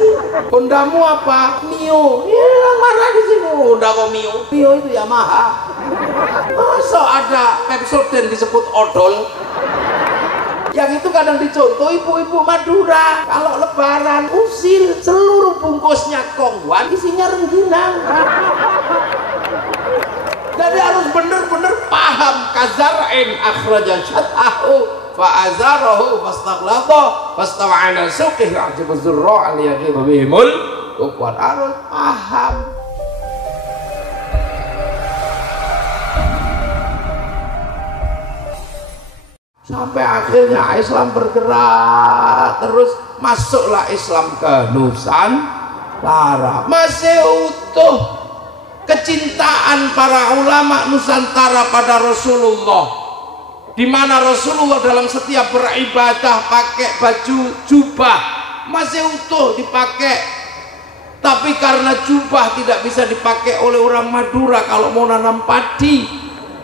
sini. Hondamu apa? Mio. Ya marah di sini. Honda kok Mio? Mio itu Yamaha. Masa ada Pepsodent disebut odol? Yang itu kadang dicontoh ibu-ibu Madura kalau lebaran usil seluruh bungkusnya kongwan isinya rengginang. Jadi harus benar-benar paham kazar'in akhraja syat'ahu fa'azarahu fastaghlata fastawa 'ala suqihi ya'jibu dzurra' liyaghiba bihimul kuffar. Harus paham. Sampai akhirnya Islam bergerak terus, masuklah Islam ke Nusantara. Masih utuh kecintaan para ulama Nusantara pada Rasulullah, di mana Rasulullah dalam setiap beribadah pakai baju jubah, masih utuh dipakai. Tapi karena jubah tidak bisa dipakai oleh orang Madura kalau mau nanam padi,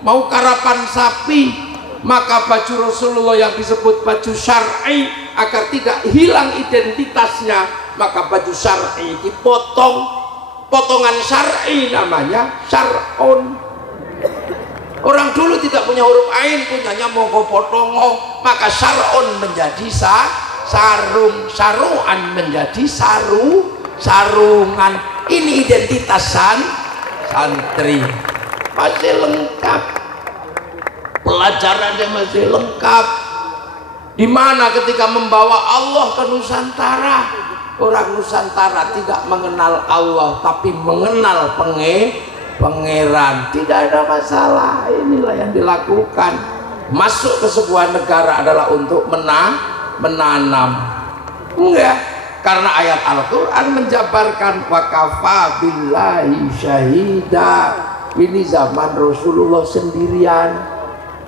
mau karapan sapi, maka baju Rasulullah yang disebut baju syar'i agar tidak hilang identitasnya, maka baju syar'i dipotong, potongan syar'i namanya syar'un. Orang dulu tidak punya huruf ain, punyanya monggo potongo, maka syar'un menjadi sarung, saruan menjadi sarungan. Ini identitas santri. Masih lengkap, pelajarannya masih lengkap. Dimana ketika membawa Allah ke Nusantara, orang Nusantara tidak mengenal Allah tapi mengenal pangeran. Tidak ada masalah. Inilah yang dilakukan. Masuk ke sebuah negara adalah untuk menanam. Enggak, karena ayat Al-Quran menjabarkan wakafa billahi syahida. Ini zaman Rasulullah sendirian,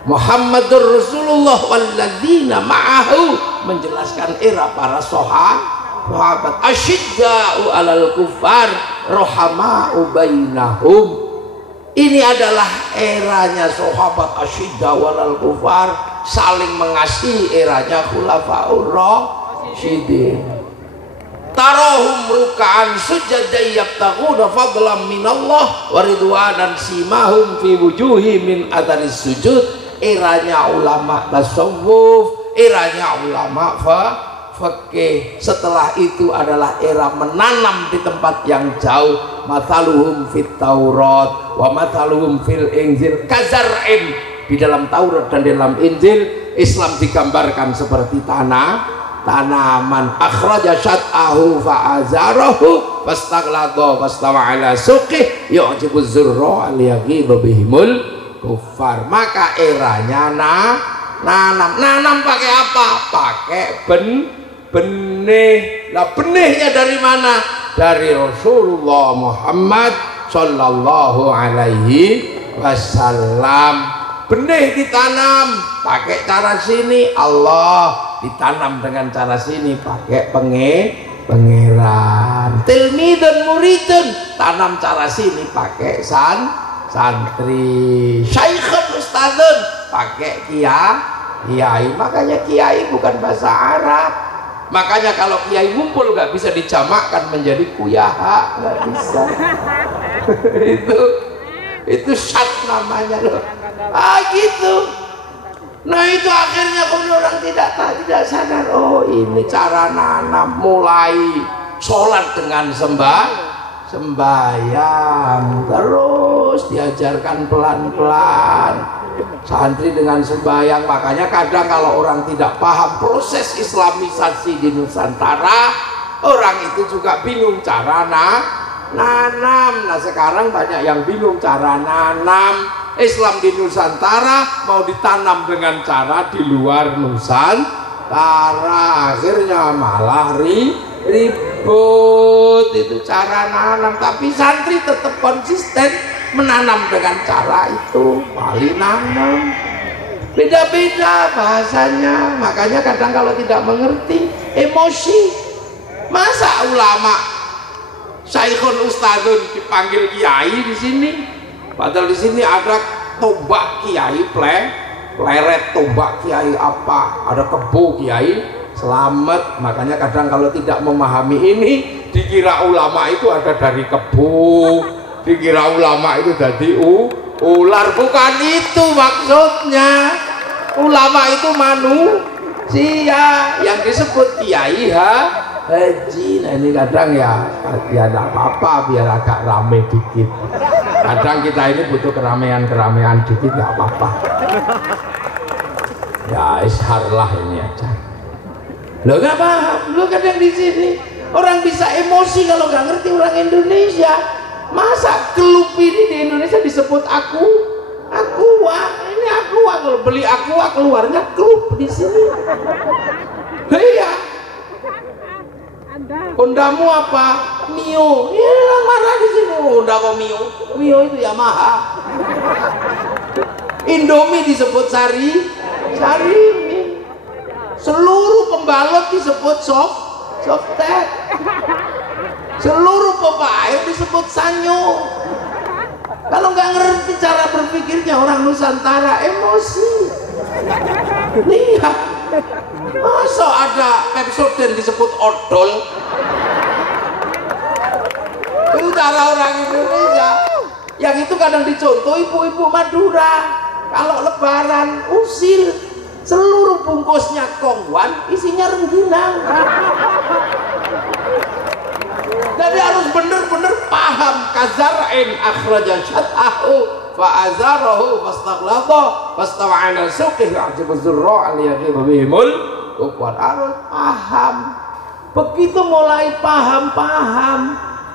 Muhammadur Rasulullah walladzina ma'ahu, menjelaskan era para sahabat. Asyidda'u 'alal kuffar rahama'u bainahum. Ini adalah eranya sahabat asyidda 'alal kuffar, saling mengasihi. Eranya khulafaur rasyidin. Tarahum ruk'an sujadan yabtaghuna fadlan minallah wa ridwanan simahum fi wujuhi min atharis sujud. Eranya ulama tasawuf, eranya ulama fikih. Setelah itu adalah era menanam di tempat yang jauh. Mathaluhum fit Taurat wa mathaluhum fil Injil kazar'in. Di dalam Taurat dan di dalam Injil, Islam digambarkan seperti tanaman. Akhraja syat'ahu fa'azarahu fastaghlata fastawa 'ala suqihi yu'jibu dzurra' liyaghiba bihimul kuffar. Maka eranya nanam pakai apa? Pakai benih. Lah benihnya dari mana? Dari Rasulullah Muhammad sallallahu alaihi wasallam. Benih ditanam pakai cara sini, Allah ditanam dengan cara sini pakai pangeran. Tilmidun muridun, tanam cara sini pakai santri. Syaikhun ustadzun, pakai kiai. Makanya kiai bukan bahasa Arab. Makanya kalau kiai ngumpul nggak bisa dijamakkan menjadi kuyaha, nggak bisa. itu syat namanya loh. Gitu. Nah itu akhirnya kalau orang tidak sadar, oh ini cara nanam. Mulai sholat dengan sembahyang, terus diajarkan pelan-pelan. Santri dengan sembahyang. Makanya kadang kalau orang tidak paham proses islamisasi di Nusantara, orang itu juga bingung cara nanam. Nah sekarang banyak yang bingung cara nanam. Islam di Nusantara mau ditanam dengan cara di luar Nusantara, akhirnya malah ribut. Itu cara nanam. Tapi santri tetap konsisten menanam dengan cara itu. Paling nanam beda-beda bahasanya. Makanya kadang kalau tidak mengerti emosi. Masa ulama Syaikhun Ustadzun dipanggil kiai di sini, padahal di sini ada tombak kiai, pleret tombak kiai apa, ada kebo kiai selamat. Makanya kadang kalau tidak memahami ini dikira ulama itu ada dari kebu, dikira ulama itu dari ular. Bukan itu maksudnya. Ulama itu manusia yang disebut kiai haji. Nah ini kadang ya tidak apa-apa biar agak rame dikit. Kadang kita ini butuh keramaian dikit, nggak apa-apa. Ya isharlah ini aja. Lo nggak paham, lo kadang di sini orang bisa emosi kalau nggak ngerti orang Indonesia. Masa klub ini di Indonesia disebut aqua, ini aqua, kalau beli aqua keluarnya klub di sini. Iya. Hondamu apa? Mio. Iya, orang marah di sini. Honda kok Mio? Mio itu Yamaha. Indomie disebut Sarimi. Seluruh pembalot disebut Softtek. Seluruh pompa air disebut Sanyo. Kalau nggak ngerti cara berpikirnya orang Nusantara emosi. Lihat, masa ada Pepsodent disebut odol? Itu cara orang Indonesia. Yang itu kadang dicontoh ibu-ibu Madura. Kalau lebaran usil, seluruh bungkusnya kongwan isinya rengginang. Jadi harus benar-benar paham. Kazar'in akhraja syat'ahu fa'azarahu fastaghlata fastawa'ana suqih ya'jibu zurra'a liyaghiba bihimul kuffar. Harus paham. Begitu mulai paham,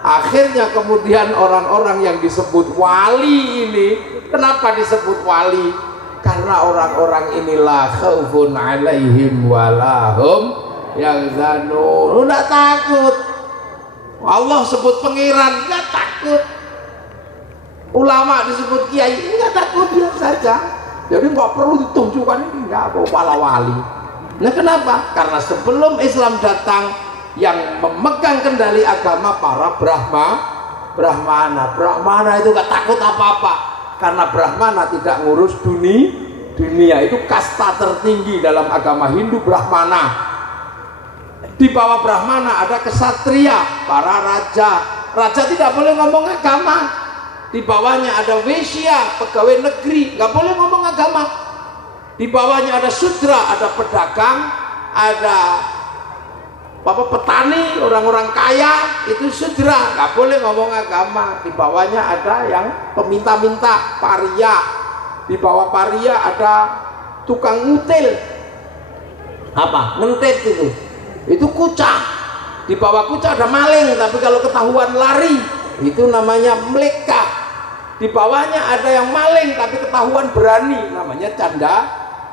akhirnya kemudian orang-orang yang disebut wali ini, kenapa disebut wali? Karena orang-orang inilah khaufun 'alaihim walahum yahzanun. Enggak takut. Allah sebut pangeran, nggak takut. Ulama disebut kiai, nggak takut, biar saja. Jadi nggak perlu ditunjukkan ini nggak kepala wali. Nah kenapa? Karena sebelum Islam datang, yang memegang kendali agama para Brahmana. Brahmana itu nggak takut apa-apa, karena Brahmana tidak ngurus dunia. Itu kasta tertinggi dalam agama Hindu, Brahmana. Di bawah Brahmana ada kesatria, para raja. Raja tidak boleh ngomong agama. Di bawahnya ada Wesya, pegawai negeri, nggak boleh ngomong agama. Di bawahnya ada Sudra, ada pedagang, ada petani, orang-orang kaya, itu Sudra, nggak boleh ngomong agama. Di bawahnya ada yang peminta-minta, paria. Di bawah paria ada tukang ngutil, ngentit itu kucah. Di bawah kucah ada maling, tapi kalau ketahuan lari itu namanya mleka. Di bawahnya ada yang maling tapi ketahuan berani, namanya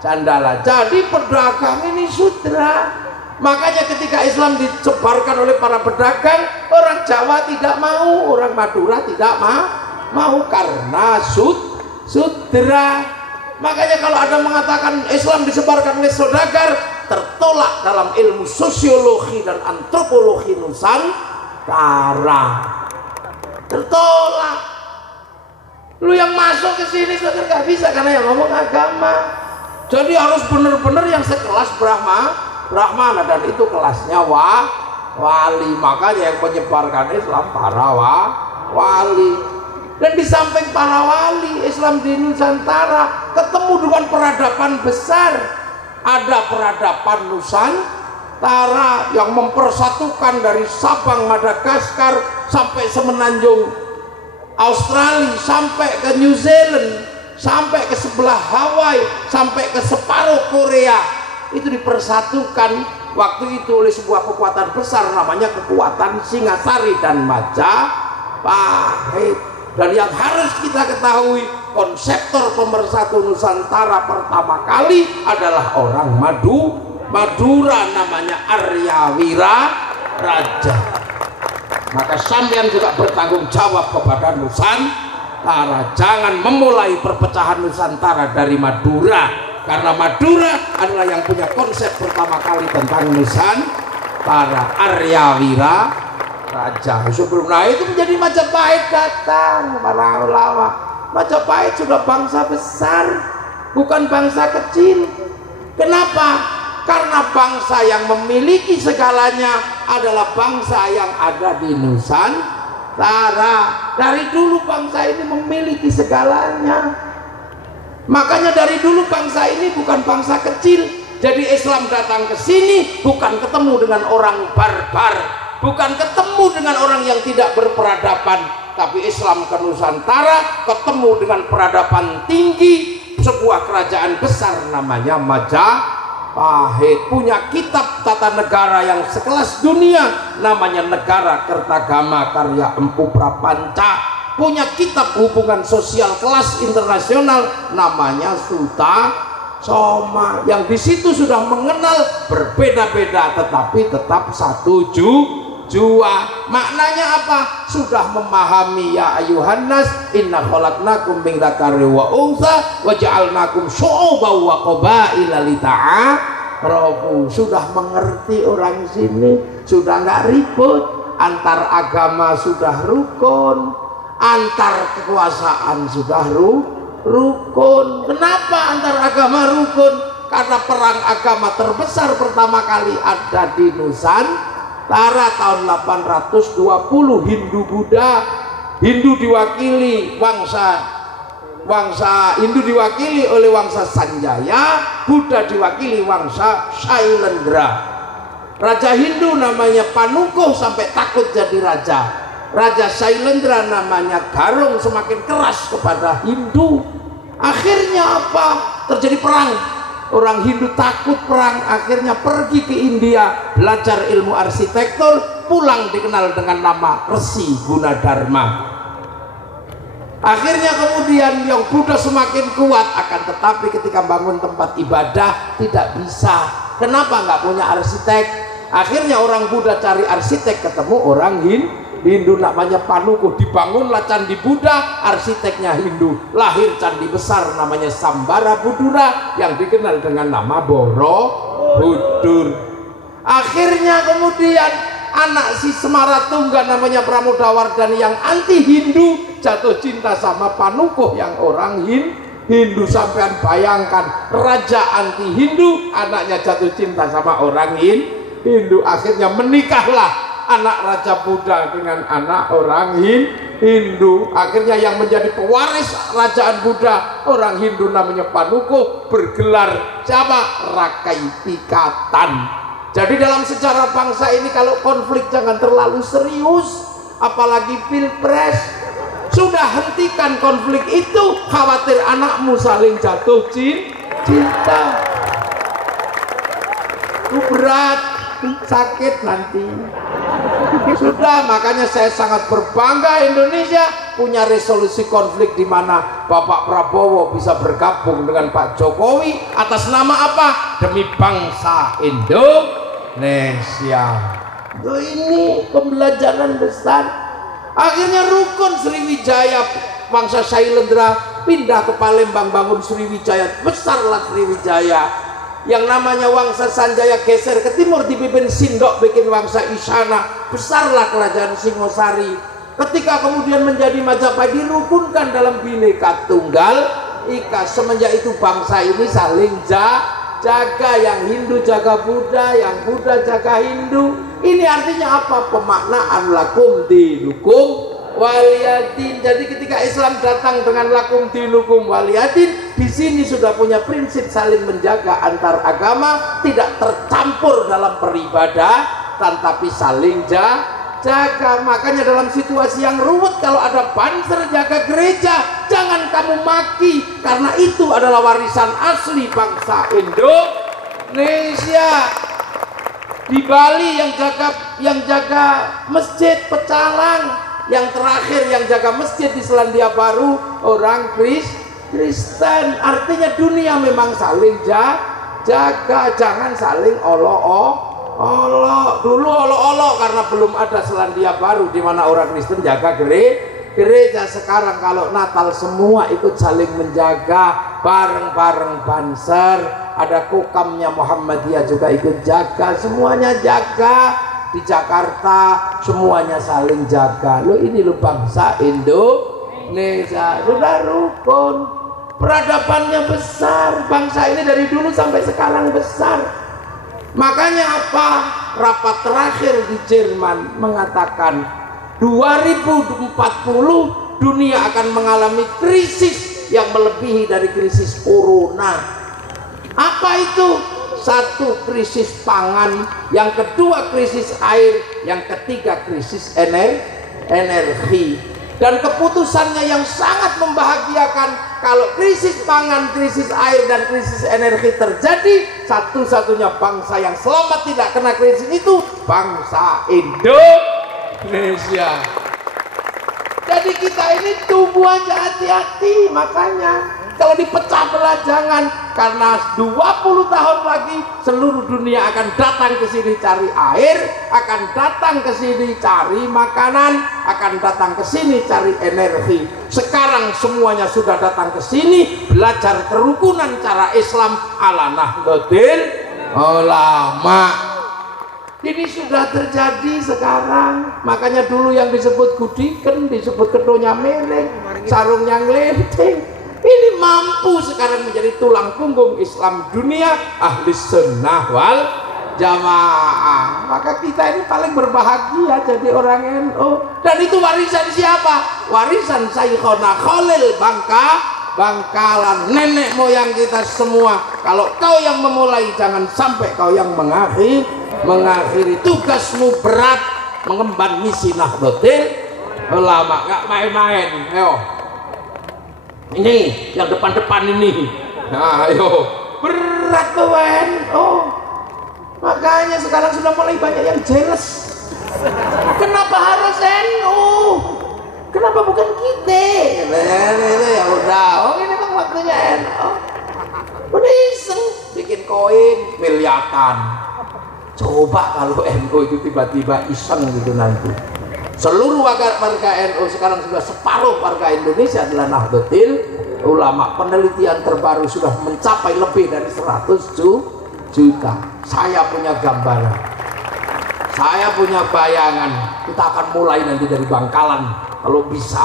candala. Jadi pedagang ini Sudra. Makanya ketika Islam disebarkan oleh para pedagang, orang Jawa tidak mau, orang Madura tidak mau karena Sudra. Makanya kalau ada mengatakan Islam disebarkan oleh saudagar, tertolak dalam ilmu sosiologi dan antropologi Nusantara. Tertolak. Lu yang masuk ke sini saudagar nggak bisa karena yang ngomong agama. Jadi harus benar-benar yang sekelas Brahmana, dan itu kelasnya wali. Makanya yang menyebarkan Islam para wali. Dan di samping para wali, Islam di Nusantara ketemu dengan peradaban besar. Ada peradaban Nusantara yang mempersatukan dari Sabang, Madagaskar sampai semenanjung Australia, sampai ke New Zealand, sampai ke sebelah Hawaii, sampai ke separuh Korea. Itu dipersatukan waktu itu oleh sebuah kekuatan besar, namanya kekuatan Singasari dan Majapahit. Dan yang harus kita ketahui, konseptor pemersatu Nusantara pertama kali adalah orang Madura, namanya Arya Wiraraja. Maka sampean juga bertanggung jawab kepada Nusantara. Jangan memulai perpecahan Nusantara dari Madura, karena Madura adalah yang punya konsep pertama kali tentang Nusantara, Arya Wiraraja. Sebelumnya itu menjadi Majapahit datang para ulama. Majapahit sudah bangsa besar, bukan bangsa kecil. Kenapa? Karena bangsa yang memiliki segalanya adalah bangsa yang ada di Nusantara. Dari dulu bangsa ini memiliki segalanya. Makanya dari dulu bangsa ini bukan bangsa kecil. Jadi Islam datang ke sini bukan ketemu dengan orang barbar, bukan ketemu dengan orang yang tidak berperadaban, tapi Islam ke Nusantara ketemu dengan peradaban tinggi, sebuah kerajaan besar namanya Majapahit, punya kitab tata negara yang sekelas dunia namanya Negara Kertagama karya Empu Prapanca, punya kitab hubungan sosial kelas internasional namanya Suta Soma, yang di situ sudah mengenal berbeda-beda tetapi tetap satu jua. Maknanya apa? Sudah memahami ya ayuhan nas inna khalaqnakum min dzakari wa untha wa ja'alnakum syu'uban wa qabaila lita'arafu. Sudah mengerti orang sini, sudah nggak ribut, antar agama sudah rukun, antar kekuasaan sudah rukun. Kenapa antar agama rukun? Karena perang agama terbesar pertama kali ada di Nusantara tahun 820, Hindu Buddha. Hindu diwakili wangsa Hindu diwakili oleh wangsa Sanjaya, Buddha diwakili wangsa Shailendra. Raja Hindu namanya Panukuh sampai takut jadi raja. Raja Shailendra namanya Garung, semakin keras kepada Hindu. Akhirnya apa? Terjadi perang. Orang Hindu takut perang, akhirnya pergi ke India belajar ilmu arsitektur, pulang dikenal dengan nama Resi Gunadharma. Akhirnya kemudian yang Buddha semakin kuat, akan tetapi ketika bangun tempat ibadah tidak bisa. Kenapa? Nggak punya arsitek. Akhirnya orang Buddha cari arsitek, ketemu orang Hindu namanya Panukuh, dibangunlah candi Buddha, arsiteknya Hindu, lahir candi besar namanya Sambara Budura yang dikenal dengan nama Borobudur. Akhirnya kemudian anak si Semaratungga namanya Pramodawardhani yang anti Hindu jatuh cinta sama Panukuh yang orang Hindu. Sampean bayangkan, raja anti Hindu, anaknya jatuh cinta sama orang Hindu. Akhirnya menikahlah anak Raja Buddha dengan anak orang Hindu. Akhirnya yang menjadi pewaris kerajaan Buddha orang Hindu namanya Panukuh, bergelar siapa? Rakai Pikatan. Jadi dalam sejarah bangsa ini kalau konflik jangan terlalu serius, apalagi pilpres. Sudah hentikan konflik itu, khawatir anakmu saling jatuh cinta. Itu berat, sakit nanti. Sudah, makanya saya sangat berbangga Indonesia punya resolusi konflik di mana Bapak Prabowo bisa bergabung dengan Pak Jokowi atas nama apa? Demi bangsa Indonesia. Ini pembelajaran besar. Akhirnya rukun Sriwijaya, bangsa Shailendra pindah ke Palembang bangun Sriwijaya, besarlah Sriwijaya. Yang namanya wangsa Sanjaya geser ke timur dipimpin Sindok bikin wangsa Isana, besarlah kerajaan Singosari. Ketika kemudian menjadi Majapahit dirukunkan dalam Bhinneka Tunggal Ika. Semenjak itu bangsa ini saling jaga, yang Hindu jaga Buddha, yang Buddha jaga Hindu. Ini artinya apa? Pemaknaan lakum dinukum waliyadin. Jadi ketika Islam datang dengan lakum dinukum waliyadin, di sini sudah punya prinsip saling menjaga antar agama, tidak tercampur dalam peribadatan tapi saling jaga. Makanya dalam situasi yang ruwet kalau ada banser jaga gereja, jangan kamu maki, karena itu adalah warisan asli bangsa Indonesia. Di Bali yang jaga masjid Pecalang, yang terakhir yang jaga masjid di Selandia Baru orang Kristen. Artinya dunia memang saling jaga, jangan saling olok-olok. Dulu olok-olok karena belum ada Selandia Baru di mana orang Kristen jaga gereja. Sekarang kalau Natal semua ikut saling menjaga, bareng-bareng banser. Ada kokamnya Muhammadiyah juga ikut jaga, semuanya jaga. Di Jakarta semuanya saling jaga. Lo ini lo bangsa Indonesia, sudah rukun, peradabannya besar. Bangsa ini dari dulu sampai sekarang besar. Makanya apa? Rapat terakhir di Jerman mengatakan 2040 dunia akan mengalami krisis yang melebihi dari krisis corona. Apa itu? Satu, krisis pangan, yang kedua krisis air, yang ketiga krisis energi. Dan keputusannya yang sangat membahagiakan, kalau krisis pangan, krisis air, dan krisis energi terjadi, satu-satunya bangsa yang selamat tidak kena krisis itu bangsa Indonesia. Jadi kita ini tunggu aja, hati-hati. Makanya kalau dipecah belah jangan, karena 20 tahun lagi seluruh dunia akan datang ke sini cari air, akan datang ke sini cari makanan, akan datang ke sini cari energi. Sekarang semuanya sudah datang ke sini belajar kerukunan cara Islam ala Nahdlatul Ulama. Ini sudah terjadi sekarang. Makanya dulu yang disebut gudiken, disebut kedonya miring, sarungnya ngelenting. Ini mampu sekarang menjadi tulang punggung Islam dunia, ahli sunnah wal jamaah. Maka kita ini paling berbahagia jadi orang NU. Dan itu warisan siapa? Warisan Syekhona Khalil Bangkalan, nenek moyang kita semua. Kalau kau yang memulai, jangan sampai kau yang mengakhiri. Tugasmu berat mengemban misi Nahdlatul Ulama, gak main-main. Ayo, ini yang depan-depan ini, nah ayo, berat tuh NU. Makanya sekarang sudah mulai banyak yang jealous. Kenapa harus NU? Kenapa bukan kita? Ya udah, oh ini bang waktunya NU. Udah iseng bikin koin miliaran. Coba kalau NU itu tiba-tiba iseng gitu nanti. Seluruh warga NU sekarang sudah separuh warga Indonesia adalah Nahdlatul Ulama. Penelitian terbaru sudah mencapai lebih dari 100 juta. Saya punya gambaran, saya punya bayangan. Kita akan mulai nanti dari Bangkalan. Kalau bisa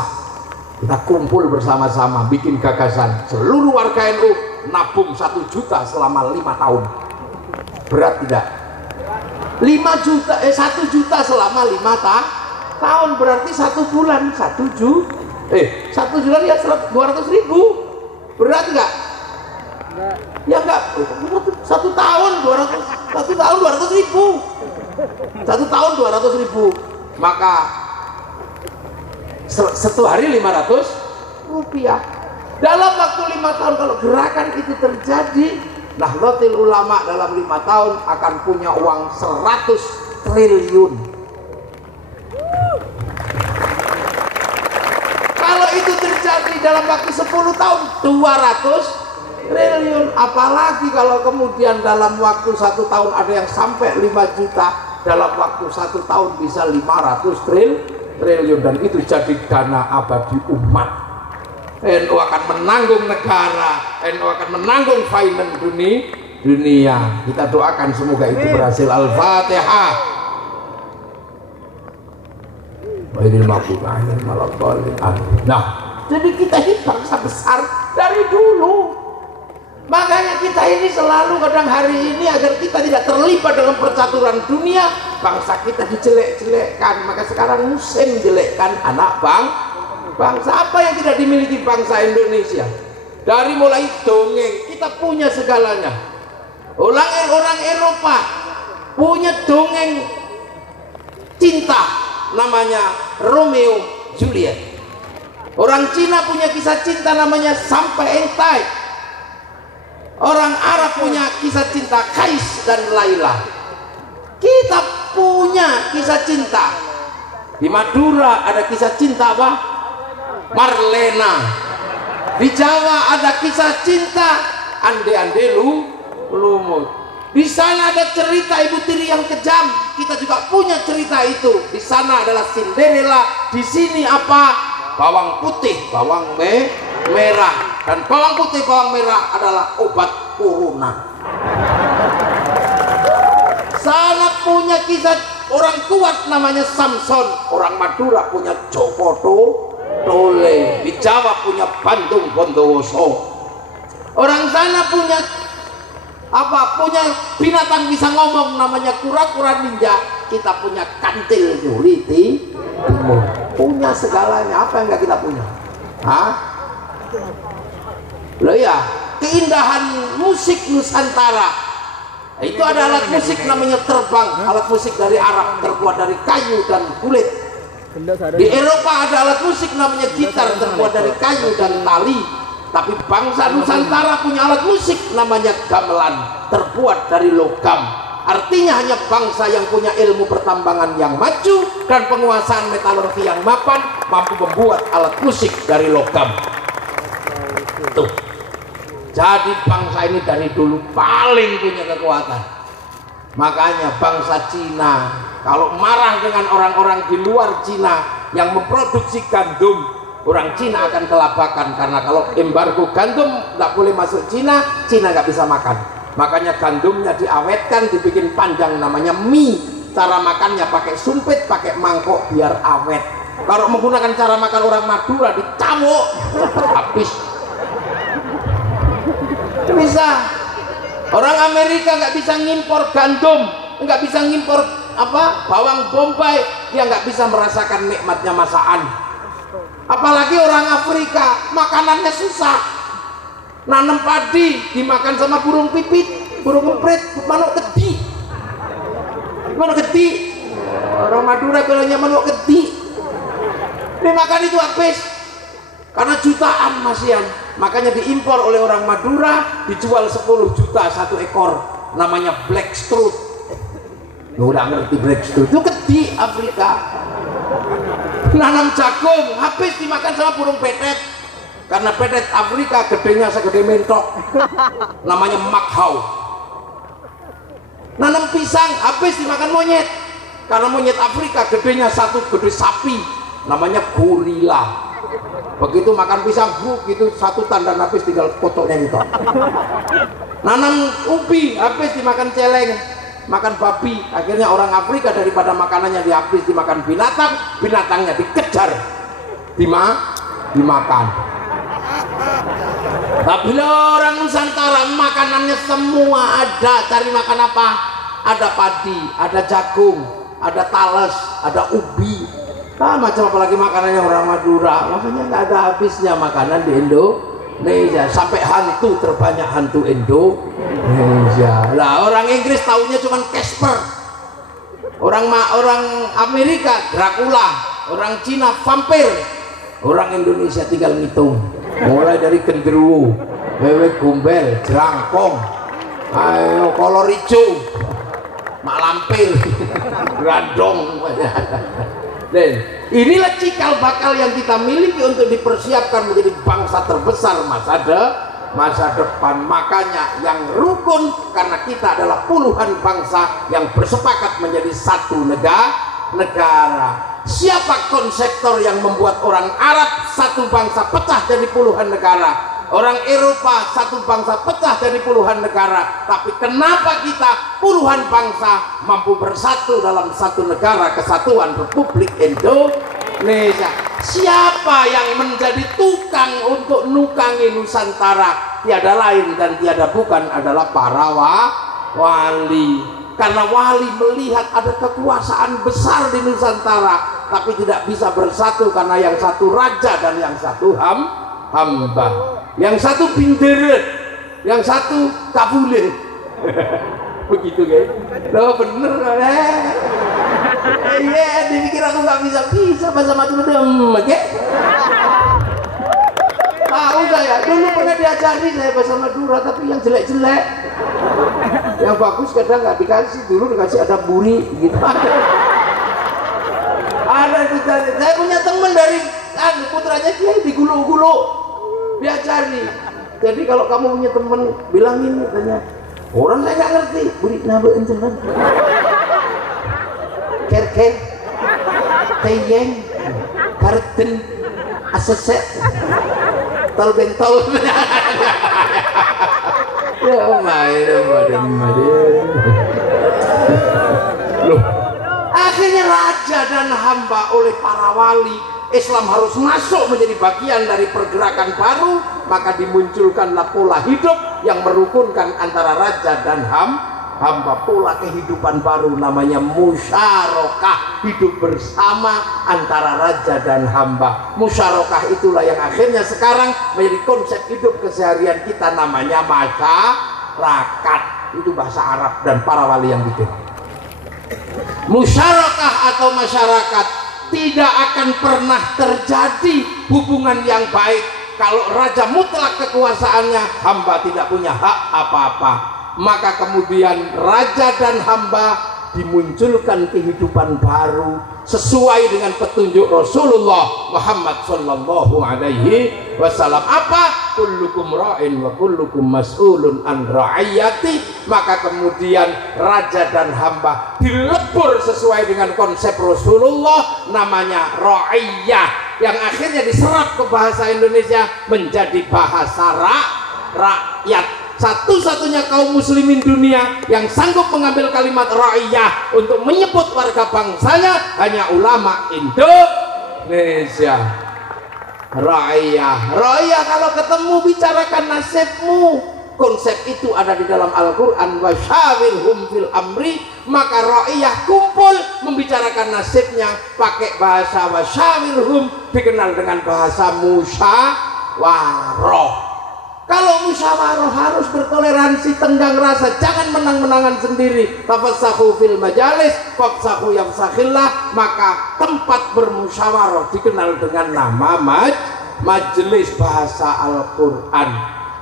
kita kumpul bersama-sama bikin gagasan. Seluruh warga NU nabung 1 juta selama 5 tahun. Berat tidak? 1 juta selama 5 tahun berarti 1 bulan 1 juta ya 200.000. Berat enggak? Ya enggak. 1 tahun 200.000. 1 tahun 200.000. Maka 1 hari 500 rupiah. Dalam waktu 5 tahun kalau gerakan itu terjadi, Nahdlatul Ulama dalam 5 tahun akan punya uang 100 triliun. Kalau itu terjadi dalam waktu 10 tahun 200 triliun. Apalagi kalau kemudian dalam waktu 1 tahun ada yang sampai 5 juta, dalam waktu 1 tahun bisa 500 triliun. Dan itu jadi dana abadi umat. NU akan menanggung negara, NU akan menanggung finance dunia. Kita doakan semoga itu berhasil. Al-Fatihah. Nah, jadi kita ini bangsa besar dari dulu. Makanya kita ini selalu kadang hari ini agar kita tidak terlibat dalam percaturan dunia, bangsa kita dijelek-jelekkan. Maka sekarang musim jelekkan anak bangsa. Apa yang tidak dimiliki bangsa Indonesia? Dari mulai dongeng, kita punya segalanya. Orang Eropa punya dongeng cinta, namanya Romeo Juliet. Orang Cina punya kisah cinta namanya Sampai Entai. Orang Arab punya kisah cinta Kais dan Laila. Kita punya kisah cinta. Di Madura ada kisah cinta apa? Marlena. Di Jawa ada kisah cinta Ande-ande lumut. Di sana ada cerita Ibu Tiri yang kejam. Kita juga punya cerita itu. Di sana adalah Cinderella. Di sini apa? Bawang putih, bawang merah. Dan bawang putih, bawang merah adalah obat corona. Sana punya kisah orang kuat namanya Samson. Orang Madura punya Joko Tole. Di Jawa punya Bandung Bondowoso. Orang sana punya Apa punya binatang bisa ngomong namanya kura-kura ninja, kita punya kantil Juliti Timur, punya segalanya. Apa yang nggak kita punya? Hah? Loh ya, keindahan musik Nusantara itu ada alat musik namanya terbang, alat musik dari Arab terbuat dari kayu dan kulit. Di Eropa ada alat musik namanya gitar terbuat dari kayu dan tali. Tapi bangsa Nusantara punya alat musik namanya gamelan terbuat dari logam. Artinya hanya bangsa yang punya ilmu pertambangan yang maju dan penguasaan metalurgi yang mapan mampu membuat alat musik dari logam. Tuh. Jadi bangsa ini dari dulu paling punya kekuatan. Makanya bangsa Cina kalau marah dengan orang-orang di luar Cina yang memproduksi gandum, orang Cina akan kelabakan. Karena kalau embargo gandum nggak boleh masuk Cina, Cina nggak bisa makan. Makanya gandumnya diawetkan, dibikin panjang namanya mie. Cara makannya pakai sumpit, pakai mangkok biar awet. Kalau menggunakan cara makan orang Madura dicamuk habis. Bisa. Orang Amerika nggak bisa ngimpor gandum, nggak bisa ngimpor bawang bombay, dia nggak bisa merasakan nikmatnya masakan. Apalagi orang Afrika makanannya susah, nanam padi dimakan sama burung pipit, burung emprit, manuk kedi. Orang Madura bilangnya manuk kedi, dimakan itu habis karena jutaan masian. Makanya diimpor oleh orang Madura, dijual 10 juta satu ekor, namanya black strut. Lu udah ngerti black strut itu kedi Afrika. Nanam jagung habis dimakan sama burung petet, karena petet Afrika gedenya segede mentok, namanya makhau. Nanam pisang habis dimakan monyet, karena monyet Afrika gedenya satu gede sapi, namanya gorila. Begitu makan pisang gitu satu tandan habis, tinggal potoknya gitu. Nanam ubi habis dimakan celeng, makan babi. Akhirnya orang Afrika daripada makanannya dihabis dimakan binatang, binatangnya dikejar dimakan. Tapi orang Nusantara makanannya semua ada. Cari makan apa? Ada padi, ada jagung, ada talas, ada ubi. Macam apalagi makanannya orang Madura. Makanya nggak ada habisnya makanan di Indonesia. Sampai hantu terbanyak hantu Indonesia. Lah orang Inggris taunya cuma Casper. Orang Amerika Dracula. Orang Cina vampir. Orang Indonesia tinggal ngitung. Mulai dari genderuwo, wewe gombel, jerangkong, ayo kolor hijau, mak lampir, grandong. Dan inilah cikal bakal yang kita miliki untuk dipersiapkan menjadi bangsa terbesar masa depan. Makanya yang rukun, karena kita adalah puluhan bangsa yang bersepakat menjadi satu negara. Siapa konseptor yang membuat orang Arab satu bangsa pecah jadi puluhan negara, orang Eropa satu bangsa pecah jadi puluhan negara? Tapi kenapa kita puluhan bangsa mampu bersatu dalam satu negara kesatuan Republik Indonesia? Siapa yang menjadi tukang untuk nukangi Nusantara? Tiada lain dan tiada bukan adalah para wali. Karena wali melihat ada kekuasaan besar di Nusantara, tapi tidak bisa bersatu karena yang satu raja dan yang satu hamba, yang satu binderet, yang satu kabule. Begitu guys. Loh bener kan? Iya, dipikir aku nggak bisa bahasa macam-macam, oke? Tahu saya, dulu pernah diajari saya bahasa Madura, tapi yang jelek-jelek. Yang bagus kadang nggak dikasih, dulu dikasih ada buri gitu. Ada itu tadi. Saya punya teman dari putranya dia di Gulu-Gulu diajari. Jadi kalau kamu punya teman bilangin katanya, orang saya nggak ngerti buri nabe encelan. Kerker, teyeng, karten, aseset, tol bentol. Ya loh, akhirnya raja dan hamba oleh para wali Islam harus masuk menjadi bagian dari pergerakan baru, maka dimunculkanlah pola hidup yang merukunkan antara raja dan hamba. Pola kehidupan baru namanya musyarakah, hidup bersama antara raja dan hamba. Musyarakah itulah yang akhirnya sekarang menjadi konsep hidup keseharian kita, namanya masyarakat. Itu bahasa Arab dan para wali yang bikin. Musyarakah atau masyarakat tidak akan pernah terjadi hubungan yang baik kalau raja mutlak kekuasaannya, hamba tidak punya hak apa-apa. Maka kemudian raja dan hamba dimunculkan kehidupan baru sesuai dengan petunjuk Rasulullah Muhammad sallallahu alaihi wasallam. Apa? Kullukum ra'in wa kullukum mas'ulun an ra'iyati. Maka kemudian raja dan hamba dilebur sesuai dengan konsep Rasulullah, namanya ra'iyah, yang akhirnya diserap ke bahasa Indonesia menjadi bahasa rakyat. Satu-satunya kaum muslimin dunia yang sanggup mengambil kalimat ra'iyah untuk menyebut warga bangsanya hanya ulama Indonesia. Ra'iyah kalau ketemu bicarakan nasibmu. Konsep itu ada di dalam Al-Quran, wa syawirhum fil amri. Maka ra'iyah kumpul membicarakan nasibnya pakai bahasa wa syawirhum, dikenal dengan bahasa musyawarah. Kalau musyawarah harus bertoleransi, tenggang rasa, jangan menang-menangan sendiri. Tafassahu fil majalis fafsahu yafsakhillah. Maka tempat bermusyawarah dikenal dengan nama majelis bahasa Al-Quran.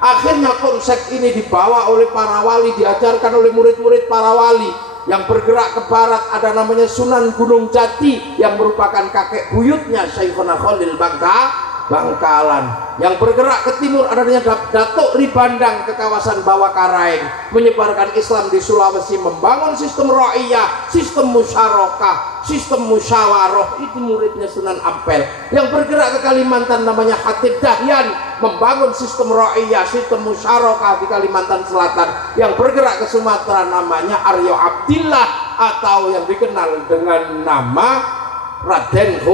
Akhirnya konsep ini dibawa oleh para wali, diajarkan oleh murid-murid para wali. Yang bergerak ke barat ada namanya Sunan Gunung Jati, yang merupakan kakek buyutnya Syekhona Khalil Bangkalan. Yang bergerak ke timur adanya Datuk Ribandang ke kawasan Bawah Karaeng, menyebarkan Islam di Sulawesi, membangun sistem ra'iyah, sistem musyarakah, sistem musyawarah. Itu muridnya Sunan Ampel. Yang bergerak ke Kalimantan namanya Hatib Dahyan, membangun sistem ra'iyah, sistem musyarakah di Kalimantan Selatan. Yang bergerak ke Sumatera namanya Aryo Abdillah, atau yang dikenal dengan nama Raden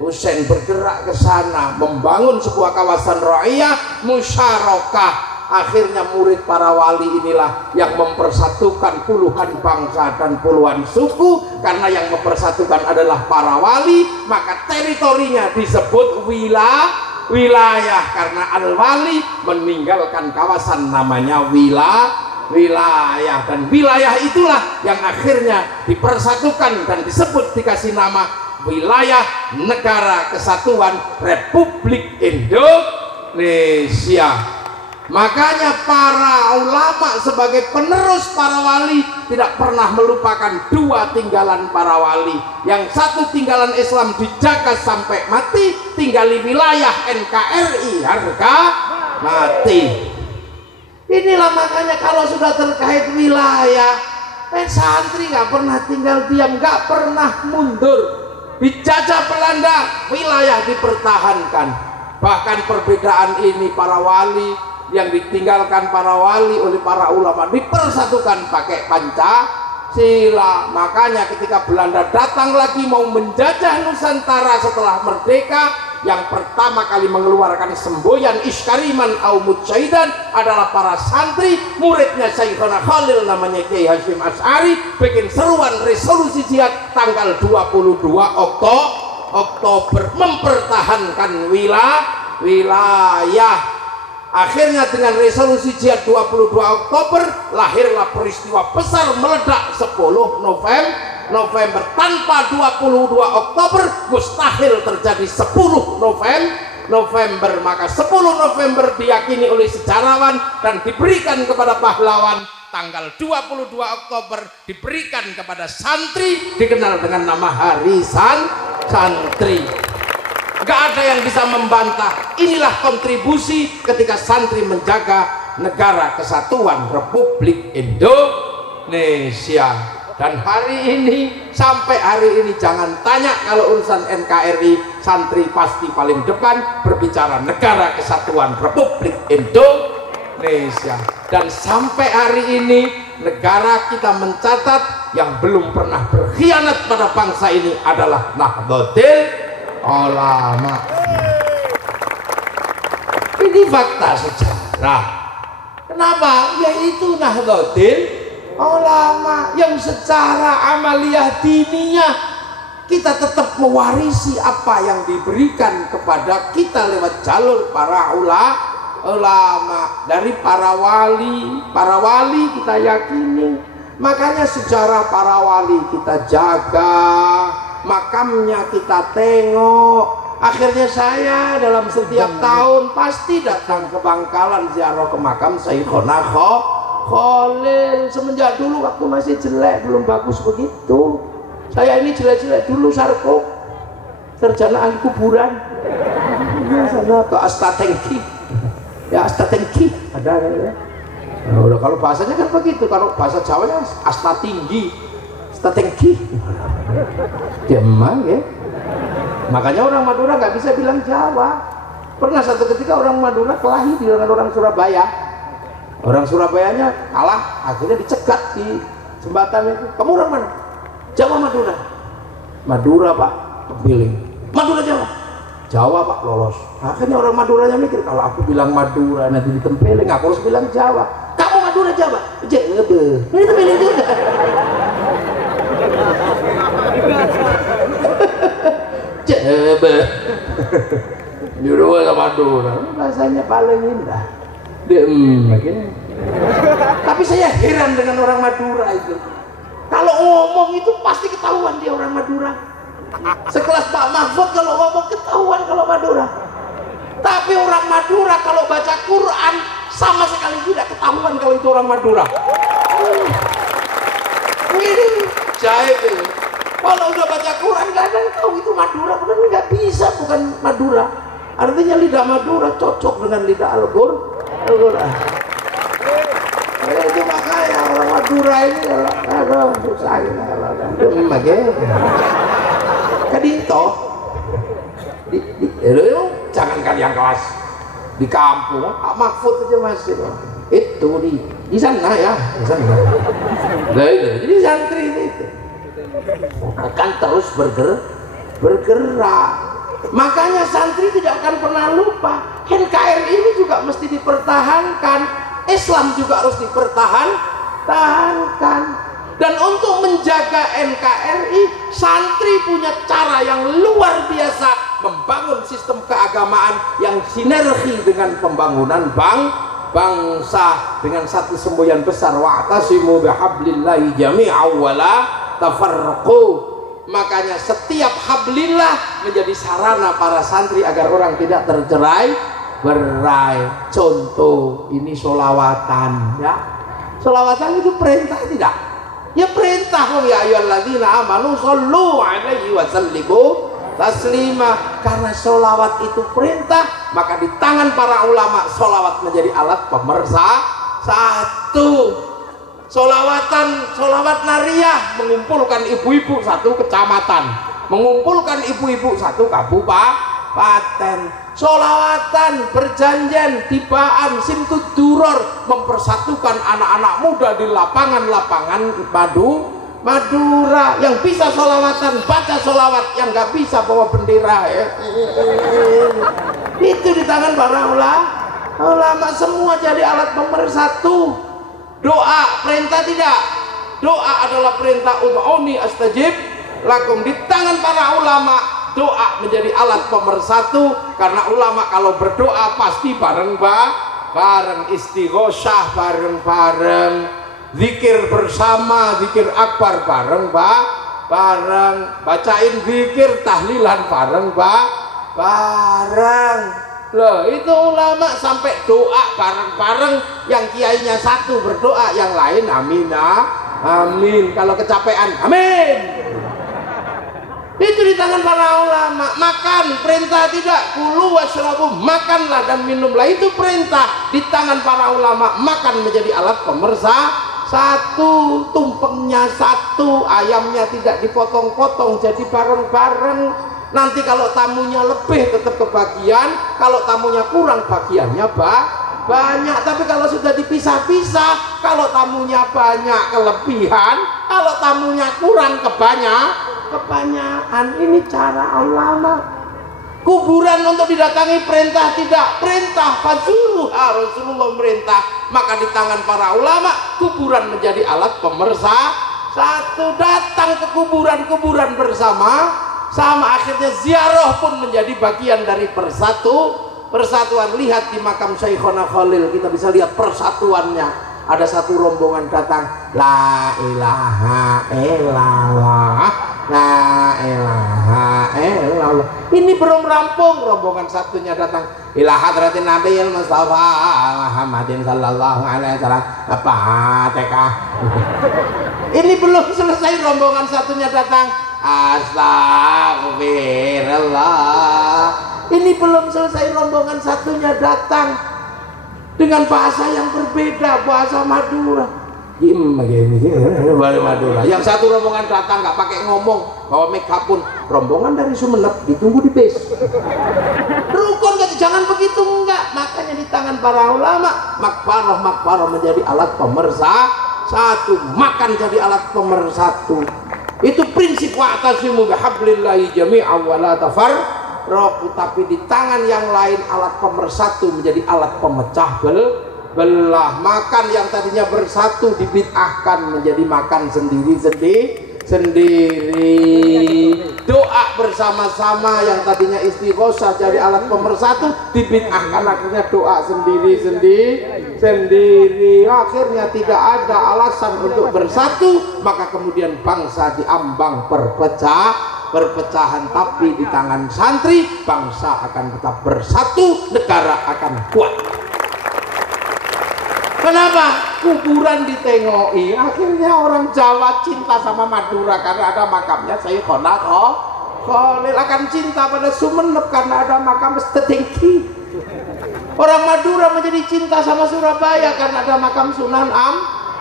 Husain, bergerak ke sana membangun sebuah kawasan ra'iyah musyarakah. Akhirnya murid para wali inilah yang mempersatukan puluhan bangsa dan puluhan suku. Karena yang mempersatukan adalah para wali, maka teritorinya disebut wilayah. Karena al-wali meninggalkan kawasan namanya wilayah, dan wilayah itulah yang akhirnya dipersatukan dan disebut, dikasih nama Wilayah Negara Kesatuan Republik Indonesia. Makanya para ulama sebagai penerus para wali tidak pernah melupakan dua tinggalan para wali. Yang satu tinggalan Islam dijaga sampai mati, tinggali wilayah NKRI harga mati. Inilah makanya kalau sudah terkait wilayah, santri nggak pernah tinggal diam, nggak pernah mundur. Dijajah Belanda, wilayah dipertahankan. Bahkan perbedaan ini para wali yang ditinggalkan para wali oleh para ulama dipersatukan pakai Pancasila. Makanya ketika Belanda datang lagi mau menjajah Nusantara setelah merdeka, yang pertama kali mengeluarkan semboyan Iskariman au Mujaidan adalah para santri muridnya Syekhona Khalil, namanya Kiai Hasyim Asy'ari, bikin seruan resolusi jihad tanggal 22 Oktober mempertahankan wilayah. Akhirnya dengan resolusi jihad 22 Oktober lahirlah peristiwa besar meledak 10 November. Tanpa 22 Oktober mustahil terjadi 10 November. Maka 10 November diyakini oleh sejarawan dan diberikan kepada pahlawan. Tanggal 22 Oktober diberikan kepada santri, dikenal dengan nama Hari Santri. Gak ada yang bisa membantah. Inilah kontribusi ketika santri menjaga Negara Kesatuan Republik Indonesia. Dan hari ini, sampai hari ini, jangan tanya kalau urusan NKRI, santri pasti paling depan berbicara Negara Kesatuan Republik Indonesia. Dan sampai hari ini negara kita mencatat yang belum pernah berkhianat pada bangsa ini adalah Nahdlatul Ulama. Ini fakta sejarah. Kenapa? Yaitu Nahdlatul Ulama yang secara amaliyah diniyah kita tetap mewarisi apa yang diberikan kepada kita lewat jalur para ulama, dari para wali kita yakini. Makanya sejarah para wali kita jaga, makamnya kita tengok. Akhirnya saya dalam setiap tahun pasti datang ke Bangkalan ziarah ke makam Sayyikhona Khalil. Semenjak dulu waktu masih jelek, belum bagus begitu. Saya ini jelek-jelek dulu, sarkop, sarjana ahli kuburan. Sana ke Astatengki, ya Astatengki ada ya. Nah, udah kalau bahasanya kan begitu, kalau bahasa Jawanya Astatinggi, Astatengki. Demang ya. Makanya orang Madura nggak bisa bilang Jawa. Pernah satu ketika orang Madura kelahi dengan orang Surabaya. Orang Surabayanya kalah, akhirnya dicegat di jembatan itu. Kamu orang mana? Jawa Madura. Madura Pak, terpilih. Madura Jawa. Jawa Pak, lolos. Akhirnya orang Maduranya mikir, kalau aku bilang Madura nanti ditempelin, aku harus bilang Jawa. Kamu Madura Jawa? Jawa. Ini terpilih juga. Jawa. Judul sama Madura. Bahasanya paling indah. Tapi saya heran dengan orang Madura itu. Kalau ngomong itu pasti ketahuan dia orang Madura. Sekelas Pak Mahfud kalau ngomong ketahuan kalau Madura. Tapi orang Madura kalau baca Quran sama sekali tidak ketahuan kalau itu orang Madura. Ini jahit ini. Kalau udah baca Quran nggak ada yang tahu itu Madura, bukan nggak bisa, bukan Madura. Artinya lidah Madura cocok dengan lidah Al-Quran. Itu makanya orang Madura ini aduh susah gitu. Kadito jangankan yang kelas di kampung, Pak Mahfud aja masih itu di sana ya, di sana. Jadi santri itu akan terus bergerak. Makanya santri tidak akan pernah lupa NKRI ini juga mesti dipertahankan, Islam juga harus dipertahankan. Dan untuk menjaga NKRI, santri punya cara yang luar biasa membangun sistem keagamaan yang sinergi dengan pembangunan bangsa dengan satu semboyan besar, wa'tasimu bihablillahi jami'an wa la tafarraqu. Makanya setiap hablillah menjadi sarana para santri agar orang tidak tercerai-berai. Contoh ini sholawatan ya. Sholawatan itu perintah tidak? Ya perintah, ya ayyuhalladzina amanu shollu alaihi wa sallimu taslima. Karena sholawat itu perintah, maka di tangan para ulama sholawat menjadi alat pemersatu. Sholawat nariyah mengumpulkan ibu-ibu satu kecamatan, mengumpulkan ibu-ibu satu kabupaten. Sholawatan berjanjian tibaan simtud duror mempersatukan anak-anak muda di lapangan-lapangan Madura. Yang bisa sholawatan baca sholawat, yang nggak bisa bawa bendera ya. Itu di tangan para ulama semua jadi alat pemersatu. Doa perintah tidak? Doa adalah perintah, ud'uni astajib lakum. Di tangan para ulama doa menjadi alat pemersatu, karena ulama kalau berdoa pasti bareng istighosah bareng, zikir bersama, zikir akbar bareng, bacain zikir tahlilan bareng. Loh, itu ulama sampai doa bareng-bareng, yang kiainya satu berdoa, yang lain amin. Kalau kecapean amin. Itu di tangan para ulama. Makan perintah tidak? Kulu washrabu, makanlah dan minumlah, itu perintah. Di tangan para ulama makan menjadi alat pemersatu. Tumpengnya satu, ayamnya tidak dipotong-potong, jadi bareng-bareng. Nanti kalau tamunya lebih tetap kebagian, kalau tamunya kurang bagiannya banyak. Tapi kalau sudah dipisah-pisah, kalau tamunya banyak kelebihan, kalau tamunya kurang kebanyakan. Ini cara ulama. Kuburan untuk didatangi perintah tidak? Perintah. Fazuruha, Rasulullah merintah. Maka di tangan para ulama kuburan menjadi alat pemersatu. Datang ke kuburan-kuburan bersama sama, akhirnya ziarah pun menjadi bagian dari persatuan. Lihat di makam Syekhona Khalil, kita bisa lihat persatuannya. Ada satu rombongan datang, la ilaha illallah, la ilaha illallah. Ini belum rampung, rombongan satunya datang, ila hadratin nabiyil mustafa Muhammadin sallallahu alaihi wasallam, Fatihah. Ini belum selesai, rombongan satunya datang, astagfirullah. Ini belum selesai, rombongan satunya datang dengan bahasa yang berbeda, bahasa Madura. Madura. Yang satu rombongan datang nggak pakai ngomong, bawa megapun. Rombongan dari Sumeneb ditunggu di bis. Rukun kan, jangan begitu, enggak. Makanya di tangan para ulama makbarah menjadi alat pemersatu. Makan jadi alat pemersatu. Itu prinsip wa'tasimu bihablillahi jami'an wa la tafarraqu. Tapi di tangan yang lain alat pemersatu menjadi alat pemecah belah. Makan yang tadinya bersatu dibid'ahkan menjadi makan sendiri. Doa bersama-sama yang tadinya istighosah jadi alat pemersatu dibid'ahkan, akhirnya doa sendiri. Akhirnya tidak ada alasan untuk bersatu, maka kemudian bangsa diambang perpecahan. Tapi di tangan santri bangsa akan tetap bersatu, negara akan kuat. Kenapa? Kuburan ditengoki, akhirnya orang Jawa cinta sama Madura karena ada makamnya Syekhona Khalil, akan cinta pada Sumeneb karena ada makam Setinggi. Orang Madura menjadi cinta sama Surabaya karena ada makam Sunan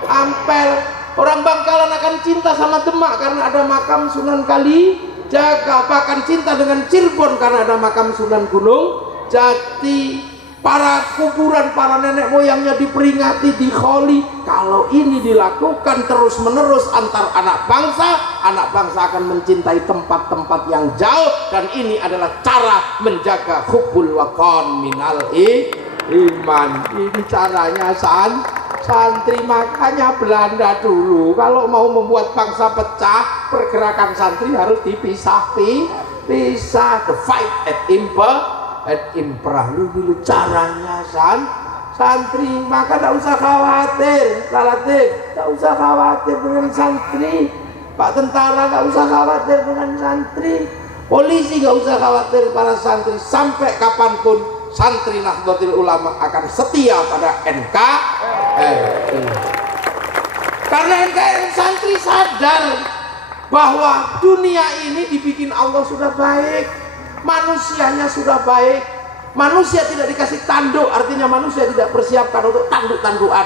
Ampel. Orang Bangkalan akan cinta sama Demak karena ada makam Sunan Kalijaga. Bahkan cinta dengan Cirebon karena ada makam Sunan Gunung Jati. Para kuburan para nenek moyangnya diperingati, dikholi. Kalau ini dilakukan terus menerus antar anak bangsa akan mencintai tempat-tempat yang jauh, dan ini adalah cara menjaga hubbul waqon minal iman. Ini caranya santri. Makanya Belanda dulu kalau mau membuat bangsa pecah, pergerakan santri harus dipisah. The fight at imperah. Dulu caranya santri. Maka tidak usah khawatir, tidak usah khawatir dengan santri. Pak tentara tidak usah khawatir dengan santri. Polisi tidak usah khawatir para santri. Sampai kapanpun santri Nahdlatul Ulama akan setia pada NKRI. Karena NKRI santri sadar bahwa dunia ini dibikin Allah sudah baik, manusianya sudah baik. Manusia tidak dikasih tanduk, artinya manusia tidak persiapkan untuk tanduk-tandukan.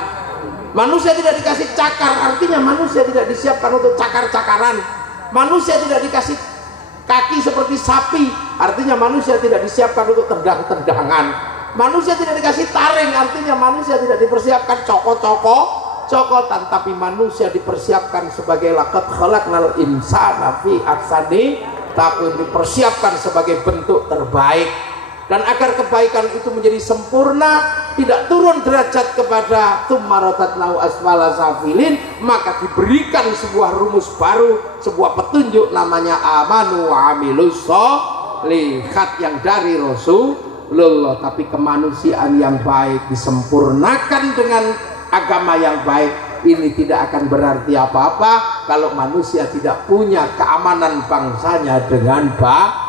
Manusia tidak dikasih cakar, artinya manusia tidak disiapkan untuk cakar-cakaran. Manusia tidak dikasih kaki seperti sapi, artinya manusia tidak disiapkan untuk tendang-tendangan. Manusia tidak dikasih taring, artinya manusia tidak dipersiapkan cokotan. Tapi manusia dipersiapkan sebagai laqad khalaqnal insana fi ahsani taqwim, dipersiapkan sebagai bentuk terbaik. Dan agar kebaikan itu menjadi sempurna, tidak turun derajat kepada tsummaradadnahu asfala safilin, maka diberikan sebuah rumus baru, sebuah petunjuk namanya amanu wa amilus sholihat yang dari Rasulullah. Tapi kemanusiaan yang baik disempurnakan dengan agama yang baik. Ini tidak akan berarti apa-apa kalau manusia tidak punya keamanan bangsanya dengan baik.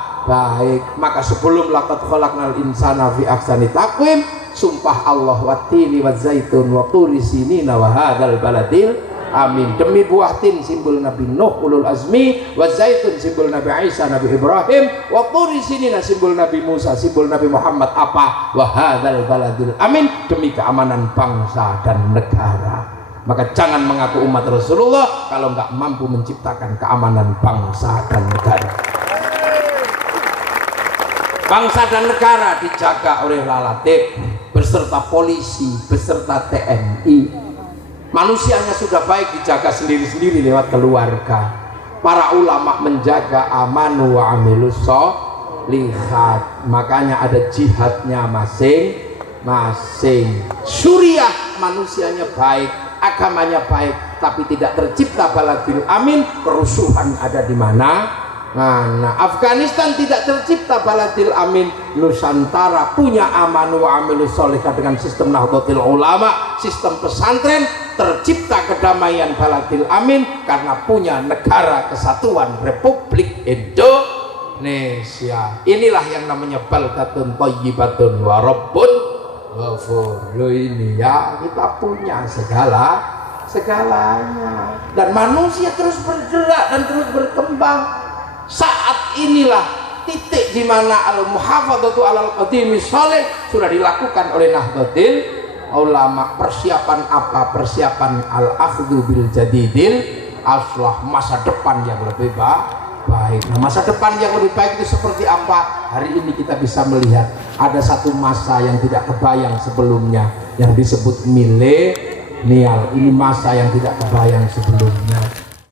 Maka sebelum laqad khalaqnal insana fi ahsani taqwim, sumpah Allah wattini wazaitun wa turi sinina wa hadzal baladil amin. Demi buah tin simbol Nabi Nuh ulul azmi, wazaitun simbol Nabi Isa Nabi Ibrahim, wa turi sinina simbol Nabi Musa, simbol Nabi Muhammad apa? Wa hadzal baladil amin, demi keamanan bangsa dan negara. Maka jangan mengaku umat Rasulullah kalau nggak mampu menciptakan keamanan bangsa dan negara. Bangsa dan negara dijaga oleh Lalatip beserta polisi, beserta TNI. Manusianya sudah baik, dijaga sendiri-sendiri lewat keluarga. Para ulama menjaga amanu wa amilus lihat. Makanya ada jihadnya masing-masing. Suriah manusianya baik, agamanya baik, tapi tidak tercipta baladil amin. Kerusuhan ada di mana? Nah, Afghanistan tidak tercipta baladil amin. Nusantara punya amanu wa amilus sholihah dengan sistem Nahdlatul Ulama, sistem pesantren, tercipta kedamaian baladil amin karena punya negara kesatuan Republik Indonesia. Inilah yang namanya baldatun thayyibatun wa rabbun ghafur. Loh, ini ya, kita punya segalanya, dan manusia terus bergerak dan terus berkembang. Saat inilah titik di mana al-muhafadzatu alal qadimi sholih sudah dilakukan oleh Nahdlatul Ulama. Persiapan apa? Persiapan al-akhdhu bil jadidil aslah, masa depan yang lebih baik. Nah, masa depan yang lebih baik itu seperti apa? Hari ini kita bisa melihat ada satu masa yang tidak kebayang sebelumnya yang disebut milenial. Ini masa yang tidak kebayang sebelumnya.